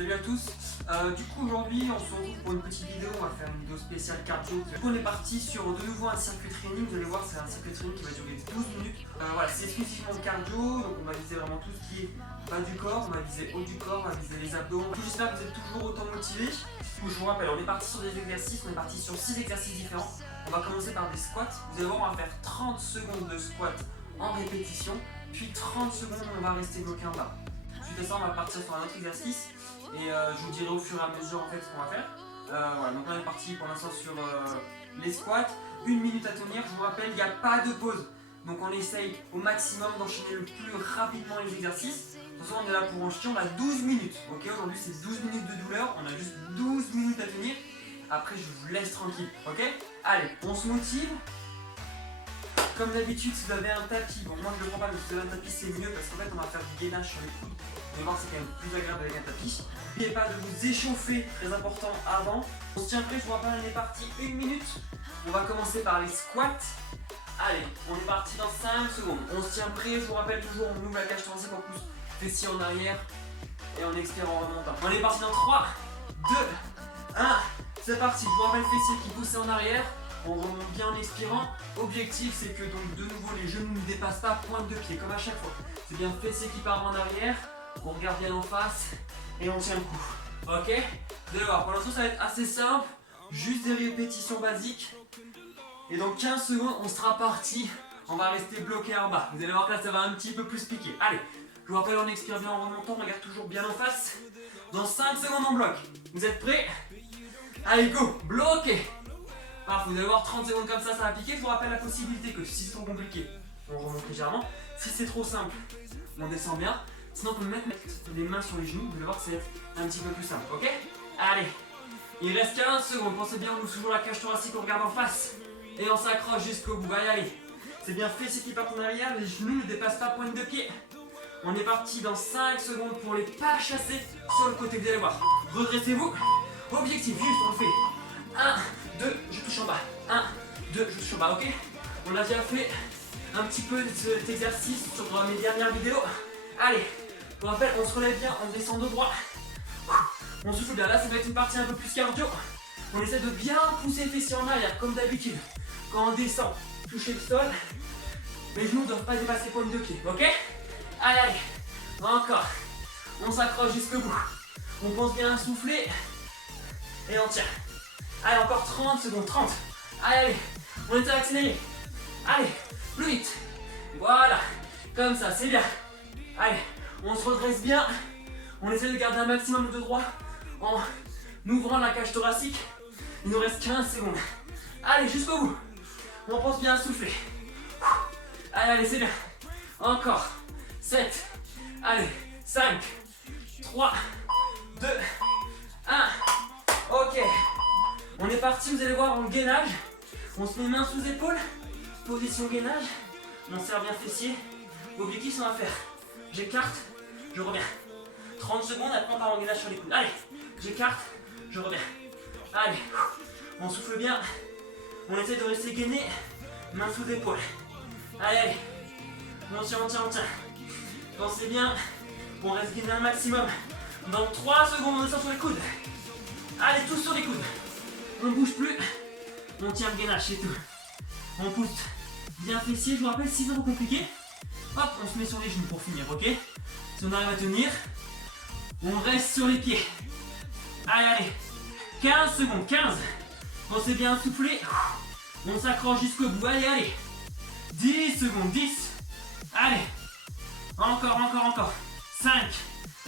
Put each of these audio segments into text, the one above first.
Salut à tous. Du coup aujourd'hui on se retrouve pour une petite vidéo, on va faire une vidéo spéciale cardio. Du coup on est parti sur de nouveau un circuit training, vous allez voir c'est un circuit training qui va durer 12 minutes. Voilà, c'est exclusivement cardio, donc on va viser vraiment tout ce qui est bas du corps, on va viser haut du corps, on va viser les abdos. J'espère que vous êtes toujours autant motivés. Je vous rappelle, on est parti sur des exercices, on est parti sur 6 exercices différents. On va commencer par des squats, vous allez voir on va faire 30 secondes de squat en répétition, puis 30 secondes on va rester bloqué en bas. Suite à ça on va partir sur un autre exercice. Et je vous dirai au fur et à mesure en fait ce qu'on va faire. Voilà, donc là on est parti pour l'instant sur les squats. 1 minute à tenir, je vous rappelle, il n'y a pas de pause. Donc on essaye au maximum d'enchaîner le plus rapidement les exercices. De toute façon on est là pour enchaîner, on a 12 minutes. Ok, aujourd'hui c'est 12 minutes de douleur, on a juste 12 minutes à tenir. Après je vous laisse tranquille, ok? Allez, on se motive. Comme d'habitude, si vous avez un tapis, bon moi je le prends pas, mais si vous avez un tapis c'est mieux parce qu'en fait on va faire du gainage sur les coudes. Vous allez voir c'est quand même plus agréable avec un tapis. N'oubliez pas de vous échauffer, très important, avant. On se tient prêt, je vous rappelle, on est parti 1 minute. On va commencer par les squats. Allez, on est parti dans 5 secondes. On se tient prêt, je vous rappelle toujours, on ouvre la cage thoracique en plus, fessiers en arrière et on expire en remontant. On est parti dans 3, 2, 1, c'est parti. Je vous rappelle, fessiers qui poussent en arrière. On remonte bien en expirant. Objectif c'est que donc de nouveau les genoux ne dépassent pas pointe de pied comme à chaque fois. C'est bien fessier qui part en arrière. On regarde bien en face et on tient le coup. Ok? Vous allez voir, pour l'instant ça va être assez simple. Juste des répétitions basiques. Et dans 15 secondes on sera parti. On va rester bloqué en bas. Vous allez voir que là ça va un petit peu plus piquer. Allez, je vous rappelle on expire bien en remontant. On regarde toujours bien en face. Dans 5 secondes on bloque. Vous êtes prêts? Allez go, bloqué. Parfait, vous allez voir 30 secondes comme ça va piquer. Je vous rappelle la possibilité que si c'est trop compliqué, on remonte légèrement. Si c'est trop simple, on descend bien. Sinon on peut mettre les mains sur les genoux. Vous allez voir que c'est un petit peu plus simple, ok? Allez, il reste 15 secondes. Pensez bien, on ouvre toujours la cage thoracique, on regarde en face. Et on s'accroche jusqu'au bout. Allez, allez. C'est bien fessiers qui partent en arrière, les genoux ne dépassent pas pointe de pied. On est parti dans 5 secondes pour les pas chasser sur le côté. Vous allez voir. Redressez-vous. Objectif, juste on le fait. 1, 2, je touche en bas. 1, 2, je touche en bas, ok? On a déjà fait un petit peu cet exercice sur mes dernières vidéos. Allez, je vous rappelle, on se relève bien, on descend de droit. On souffle bien, là ça va être une partie un peu plus cardio. On essaie de bien pousser les fessiers en arrière, comme d'habitude. Quand on descend, toucher le sol. Les genoux ne doivent pas dépasser pointe de pied, ok? Allez, allez, encore. On s'accroche jusqu'au bout. On pense bien à souffler. Et on tient. Allez, encore 30 secondes, 30. Allez, allez, on essaie d'accélérer. Allez, plus vite. Voilà, comme ça, c'est bien. Allez, on se redresse bien. On essaie de garder un maximum de droit en ouvrant la cage thoracique. Il nous reste 15 secondes. Allez, jusqu'au bout. On pense bien à souffler. Allez, allez, c'est bien. Encore. 7. Allez, 5, 3, 2, 1. Ok. On est parti, vous allez voir, en gainage. On se met main sous épaule. Position gainage. On serre bien fessier. Objectif, on va faire. J'écarte, je reviens. 30 secondes, après on part en gainage sur les coudes. Allez, j'écarte, je reviens. Allez, on souffle bien. On essaie de rester gainé. Main sous épaule. Allez, allez. On tient, on tient, on tient. Pensez bien. On reste gainé un maximum. Dans 3 secondes, on descend sur les coudes. Allez, tous sur les coudes. On ne bouge plus. On tient le gainage, c'est tout. On pousse bien fessier. Je vous rappelle, si c'est trop compliqué, hop, on se met sur les genoux pour finir, ok? Si on arrive à tenir, on reste sur les pieds. Allez, allez. 15 secondes, 15. Pensez bien à souffler. On s'accroche jusqu'au bout. Allez, allez. 10 secondes, 10. Allez. Encore, encore, encore. 5.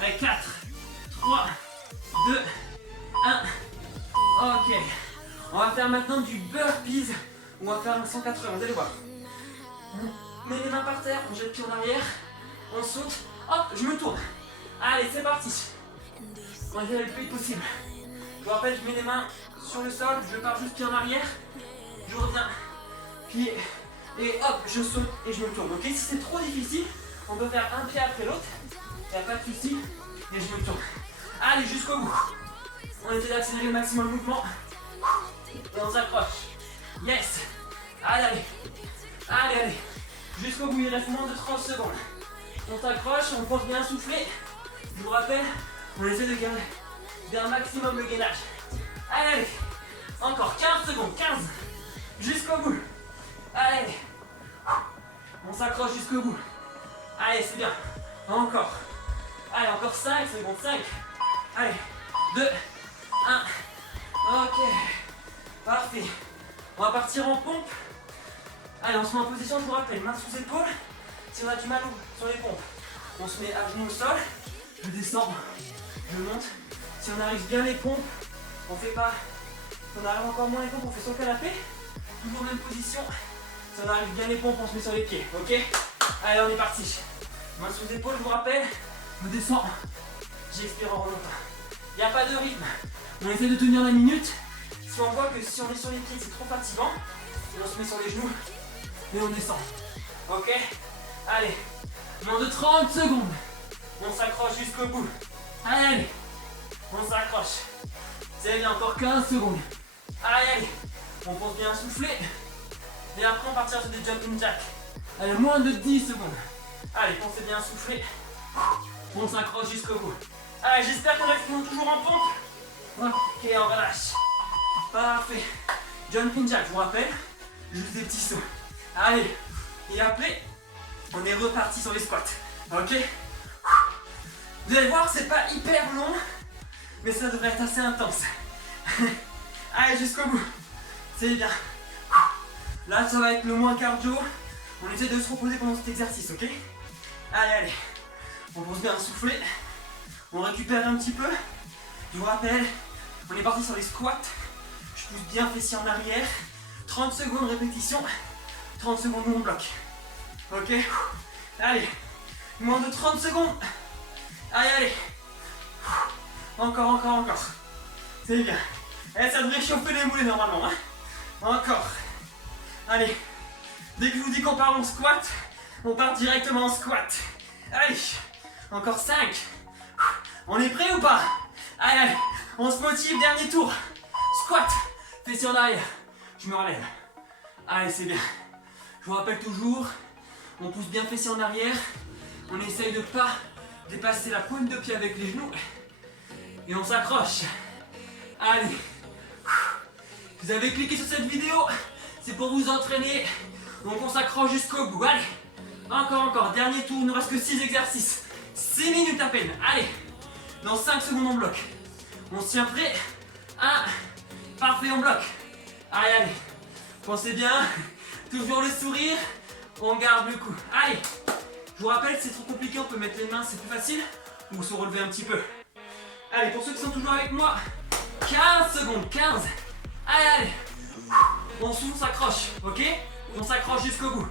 Allez, 4. 3. 2. 1. Ok. On va faire maintenant du burpees. On va faire un 180, vous allez voir. On met les mains par terre, on jette le pied en arrière. On saute. Hop, je me tourne. Allez, c'est parti. On va faire le plus vite possible. Je vous rappelle, je mets les mains sur le sol, je pars juste pied en arrière. Je reviens, pied, et hop, je saute et je me tourne. Ok, si c'est trop difficile, on peut faire un pied après l'autre. Il n'y a pas de souci. Et je me tourne. Allez, jusqu'au bout. On essaie d'accélérer le maximum le mouvement. Et on s'accroche. Yes. Allez, allez. Allez, allez. Jusqu'au bout, il reste moins de 30 secondes. On s'accroche, on pense bien souffler. Je vous rappelle, on essaie de garder bien maximum le gainage. Allez, allez. Encore 15 secondes, 15. Jusqu'au bout. Allez. On s'accroche jusqu'au bout. Allez, c'est bien. Encore. Allez, encore 5 secondes, 5. Allez, 2, 1. Ok. Parfait. On va partir en pompe. Allez, on se met en position, je vous rappelle, main sous épaule. Si on a du mal sur les pompes, on se met à genoux au sol. Je descends, je monte. Si on arrive bien les pompes, on fait pas. Si on arrive encore moins les pompes, on fait sur le canapé. Toujours même position. Si on arrive bien les pompes, on se met sur les pieds. Ok? Allez, on est parti. Main sous épaule, je vous rappelle. Je descends. J'expire en remontant. Il n'y a pas de rythme. On essaie de tenir la minute. Si on voit que si on est sur les pieds, c'est trop fatigant, on se met sur les genoux et on descend. Ok? Allez. Moins de 30 secondes. On s'accroche jusqu'au bout. Allez, allez. On s'accroche. C'est bien, encore 15 secondes. Allez, allez. On pense bien souffler. Et après, on partira sur des jumping jacks. Allez, moins de 10 secondes. Allez, pensez bien souffler. On s'accroche jusqu'au bout. Allez, j'espère qu'on reste toujours en pompe. Ok, on relâche. Parfait. Jumping jack, je vous rappelle. Juste des petits sauts. Allez. Et après, on est reparti sur les squats. Ok? Vous allez voir, c'est pas hyper long, mais ça devrait être assez intense. Allez, jusqu'au bout. C'est bien. Là, ça va être le moins cardio. On essaie de se reposer pendant cet exercice, ok? Allez, allez. On pense bien à souffler. On récupère un petit peu. Je vous rappelle, on est parti sur les squats. Je pousse bien fessier en arrière. 30 secondes répétition. 30 secondes où on bloque. Ok? Allez. Moins de 30 secondes. Allez, allez. Encore, encore, encore. C'est bien. Et ça devrait chauffer les mollets normalement. Hein? Encore. Allez. Dès que je vous dis qu'on part en squat, on part directement en squat. Allez. Encore 5. On est prêt ou pas? Allez, allez. On se motive, dernier tour. Squat. Fessier en arrière. Je me relève. Allez, c'est bien. Je vous rappelle toujours, on pousse bien fessier en arrière. On essaye de ne pas dépasser la pointe de pied avec les genoux. Et on s'accroche. Allez. Vous avez cliqué sur cette vidéo, c'est pour vous entraîner. Donc on s'accroche jusqu'au bout. Allez. Encore, encore. Dernier tour, il ne reste que 6 exercices. 6 minutes à peine. Allez. Dans 5 secondes, on bloque. On se tient prêt. 1. Parfait, on bloque. Allez, allez. Pensez bien. Toujours le sourire. On garde le coup. Allez. Je vous rappelle, c'est trop compliqué, on peut mettre les mains, c'est plus facile. Ou se relever un petit peu. Allez, pour ceux qui sont toujours avec moi, 15 secondes, 15. Allez, allez. On souffle, on s'accroche, ok? On s'accroche jusqu'au bout.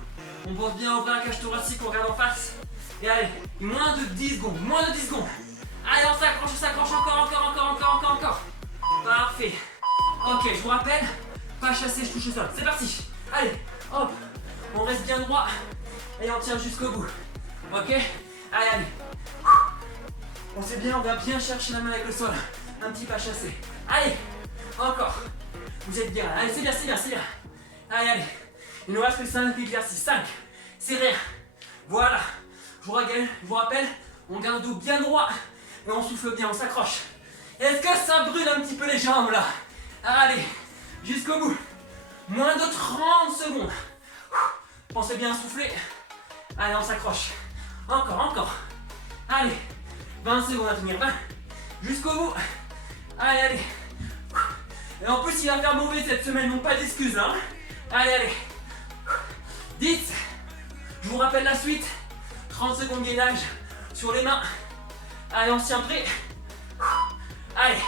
On pense bien ouvrir la cage thoracique, on regarde en face. Et allez, moins de 10 secondes, moins de 10 secondes. Allez, on s'accroche, encore, encore, encore, encore, encore, encore. Parfait. Ok, je vous rappelle, pas chasser, je touche le sol. C'est parti. Allez, hop. On reste bien droit et on tient jusqu'au bout. Ok? Allez, allez. On sait bien, on va bien chercher la main avec le sol. Un petit pas chassé. Allez, encore. Vous êtes bien là. Allez, c'est bien, c'est bien, c'est bien. Allez, allez. Il nous reste que 5 exercices. 5. C'est rien. Voilà. Je vous rappelle, on garde le dos bien droit et on souffle bien, on s'accroche. Est-ce que ça brûle un petit peu les jambes là? Allez, jusqu'au bout. Moins de 30 secondes. Pensez bien à souffler. Allez, on s'accroche. Encore, encore. Allez, 20 secondes à tenir. 20. Jusqu'au bout. Allez, allez. Et en plus, il va faire mauvais cette semaine, donc pas d'excuses là. Allez, allez. 10. Je vous rappelle la suite. 30 secondes gainage sur les mains. Allez, on se tient prêt. Allez,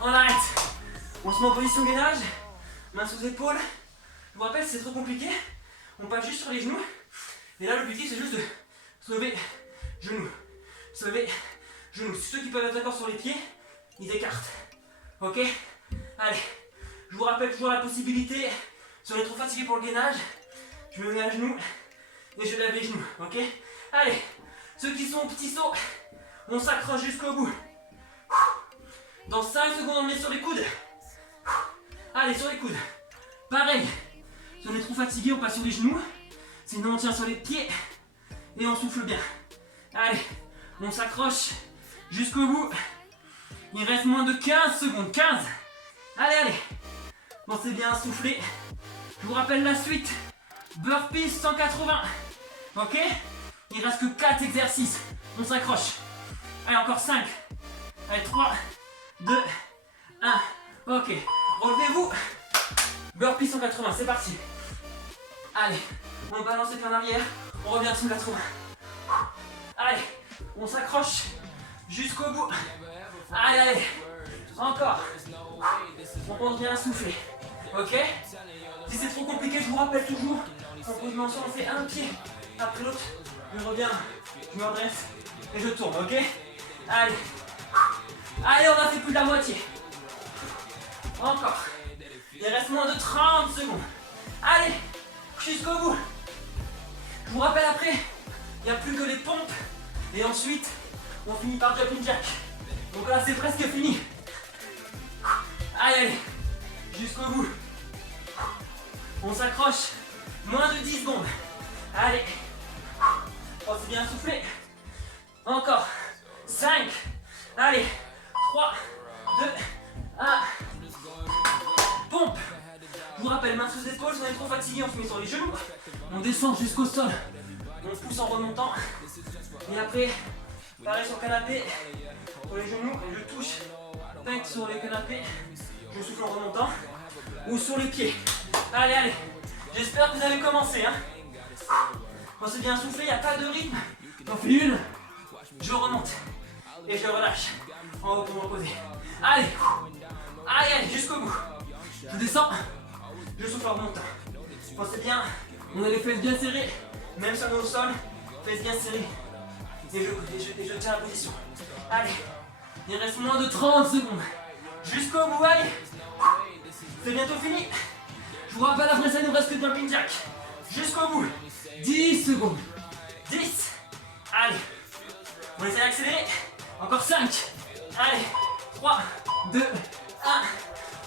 on arrête. On se met en position gainage. Main sous épaule. Je vous rappelle, c'est trop compliqué. On passe juste sur les genoux. Et là, l'objectif, c'est juste de se lever, genoux. Se lever, genoux. Ceux qui peuvent être d'accord sur les pieds, ils écartent. Ok? Allez. Je vous rappelle toujours la possibilité, si on est trop fatigué pour le gainage, je me mets à genoux et je lève les genoux. Ok? Allez. Ceux qui sont au petit saut, on s'accroche jusqu'au bout. Dans 5 secondes, on met sur les coudes. Allez, sur les coudes. Pareil. Si on est trop fatigué, on passe sur les genoux. Sinon, on tient sur les pieds et on souffle bien. Allez, on s'accroche jusqu'au bout. Il reste moins de 15 secondes. 15. Allez, allez. Pensez bien à souffler. Je vous rappelle la suite. Burpees 180. Ok? Il reste que 4 exercices. On s'accroche. Allez, encore 5. Allez, 3, 2, 1. Ok. Relevez-vous. Burpees 180. C'est parti. Allez. On balance les pieds en arrière. On revient à 180. Allez. On s'accroche jusqu'au bout. Allez, allez. Encore. On pense bien à souffler. Ok? Si c'est trop compliqué, je vous rappelle toujours. En pause mention, on fait un pied après l'autre. Je reviens, je me redresse et je tourne, ok? Allez. Allez, on a fait plus de la moitié. Encore. Il reste moins de 30 secondes. Allez, jusqu'au bout. Je vous rappelle après, il n'y a plus que les pompes. Et ensuite, on finit par jumping jack. Donc là, c'est presque fini. Allez, allez. Jusqu'au bout. On s'accroche. Moins de 10 secondes. Allez. Pensez bien à souffler. Encore. 5. Allez. 3, 2, 1. Pompe. Je vous rappelle, main sous les épaules, si on est trop fatigué, on se met sur les genoux. On descend jusqu'au sol. On pousse en remontant. Et après, pareil sur le canapé. Sur les genoux, je touche. Tac sur les canapés. Je souffle en remontant. Ou sur les pieds. Allez, allez. J'espère que vous avez commencé. Hein. Pensez bien à souffler, il n'y a pas de rythme. J'en fais une. Je remonte. Et je relâche. En haut pour me reposer. Allez. Allez, allez, jusqu'au bout. Je descends. Je souffle en remontant. Pensez bien, on a les fesses bien serrées. Même si on est au sol, fesses bien serrées. Et je tiens la position. Allez. Il reste moins de 30 secondes. Jusqu'au bout, allez. C'est bientôt fini. Je vous rappelle, après ça, il nous reste que le jumping jack. Jusqu'au bout. 10 secondes. 10. Allez. On essaie d'accélérer. Encore 5. Allez. 3, 2, 1.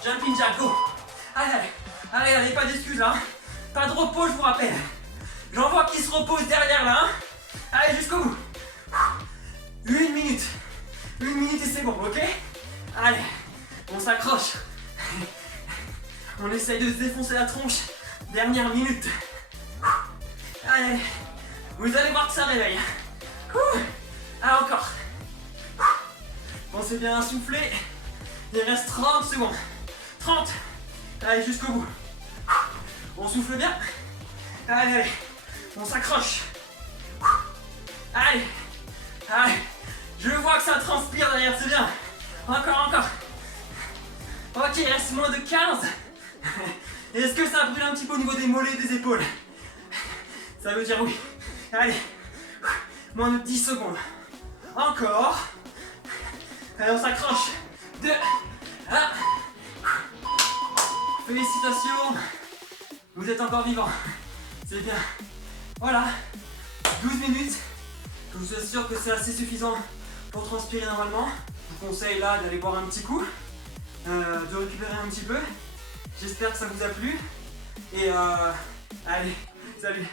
Jumping jack, go. Allez, allez. Allez, allez, pas d'excuses là. Hein. Pas de repos, je vous rappelle. J'en vois qui se repose derrière là. Hein. Allez, jusqu'au bout. 1 minute. 1 minute et c'est bon, ok? Allez. On s'accroche. On essaye de se défoncer la tronche. Dernière minute. Allez, allez. Vous allez voir que ça réveille. Ah, encore. Pensez bien à souffler. Il reste 30 secondes. 30. Allez, jusqu'au bout. On souffle bien. Allez, allez. On s'accroche. Allez. Allez. Je vois que ça transpire derrière, c'est bien. Encore, encore. Ok, il reste moins de 15. Est-ce que ça brûle un petit peu au niveau des mollets et des épaules? Ça veut dire oui. Allez. Moins de 10 secondes. Encore. Allez, on s'accroche. 2, 1. Félicitations. Vous êtes encore vivant. C'est bien. Voilà. 12 minutes. Je vous assure que c'est assez suffisant pour transpirer normalement. Je vous conseille là d'aller boire un petit coup. De récupérer un petit peu. J'espère que ça vous a plu. Et allez, salut.